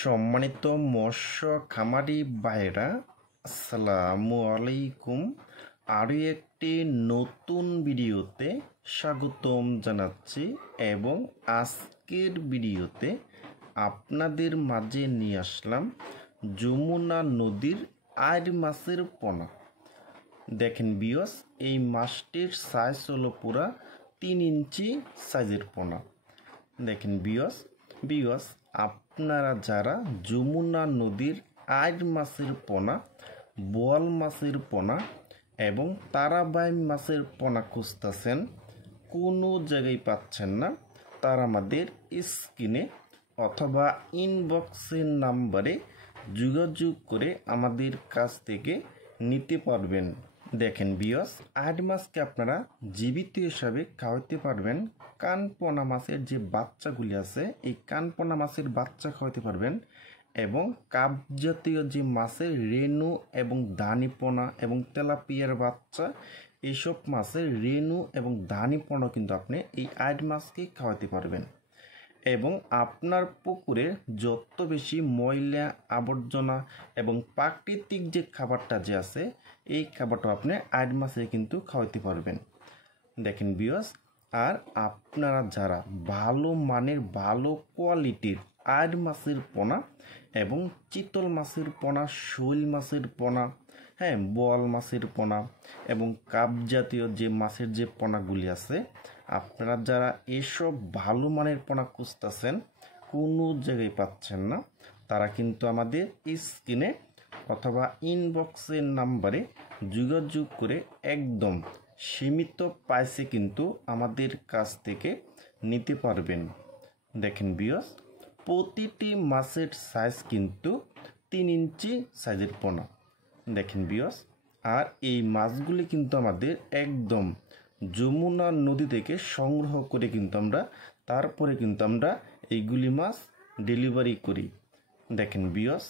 সম্মানিত মৎস্য খামারি ভাইরা, আসসালামু আলাইকুম। আরও একটি নতুন ভিডিওতে স্বাগতম জানাচ্ছি এবং আজকের ভিডিওতে আপনাদের মাঝে নিয়ে আসলাম যমুনা নদীর আইর মাছের পোনা। দেখেন বিয়স, এই মাছটির সাইজ হলো পুরা 3 ইঞ্চি সাইজের পোনা। দেখেন বিয়স আপনারা যারা যমুনা নদীর আইর মাছের পোনা, বোয়াল মাছের পোনা এবং তারাবাই মাছের পোনা খুঁজতেছেন, কোনো জায়গায় পাচ্ছেন না, তারা আমাদের স্ক্রিনে অথবা ইনবক্সের নাম্বারে যোগাযোগ করে আমাদের কাছ থেকে নিতে পারবেন। দেখেন বিয়স, আইর মাছকে আপনারা জীবিত হিসাবে খাওয়াতে পারবেন। কানপোনা মাছের যে বাচ্চাগুলি আছে, এই কানপোনা মাছের বাচ্চা খাওয়াতে পারবেন এবং কাপ জাতীয় যে মাছের রেণু এবং দানিপোনা এবং তেলাপিয়ার বাচ্চা, এইসব মাছের রেণু এবং দানিপোনা কিন্তু আপনি এই আইর মাছকে খাওয়াতে পারবেন। এবং আপনার পুকুরে যত বেশি ময়লা আবর্জনা এবং প্রাকৃতিক যে খাবারটা যে আছে, এই খাবারটা আপনি আইর মাছে কিন্তু খাওয়াতে পারবেন। দেখেন বিয়স, আর আপনারা যারা ভালো মানের ভালো কোয়ালিটির আইর মাছের পোনা এবং চিতল মাছের পোনা, শৈল মাছের পোনা, বোয়াল মাছের পোনা এবং কাপ জাতীয় যে মাছের যে পোনাগুলি আছে, আপনারা যারা এসব ভালো মানের পোনা খুঁজতেছেন, কোনো জায়গায় পাচ্ছেন না, তারা কিন্তু আমাদের স্ক্রিনে অথবা ইনবক্সের নাম্বারে যোগাযোগ করে একদম সীমিত প্রাইসে কিন্তু আমাদের কাছ থেকে নিতে পারবেন। দেখেন বিয়স, প্রতিটি মাছের সাইজ কিন্তু 3 ইঞ্চি সাইজের পোনা। দেখেন বিয়স, আর এই মাছগুলি কিন্তু আমাদের একদম যমুনা নদী থেকে সংগ্রহ করে কিন্তু তারপরে কিন্তু আমরা এইগুলি মাছ ডেলিভারি করি। দেখেন বিয়স,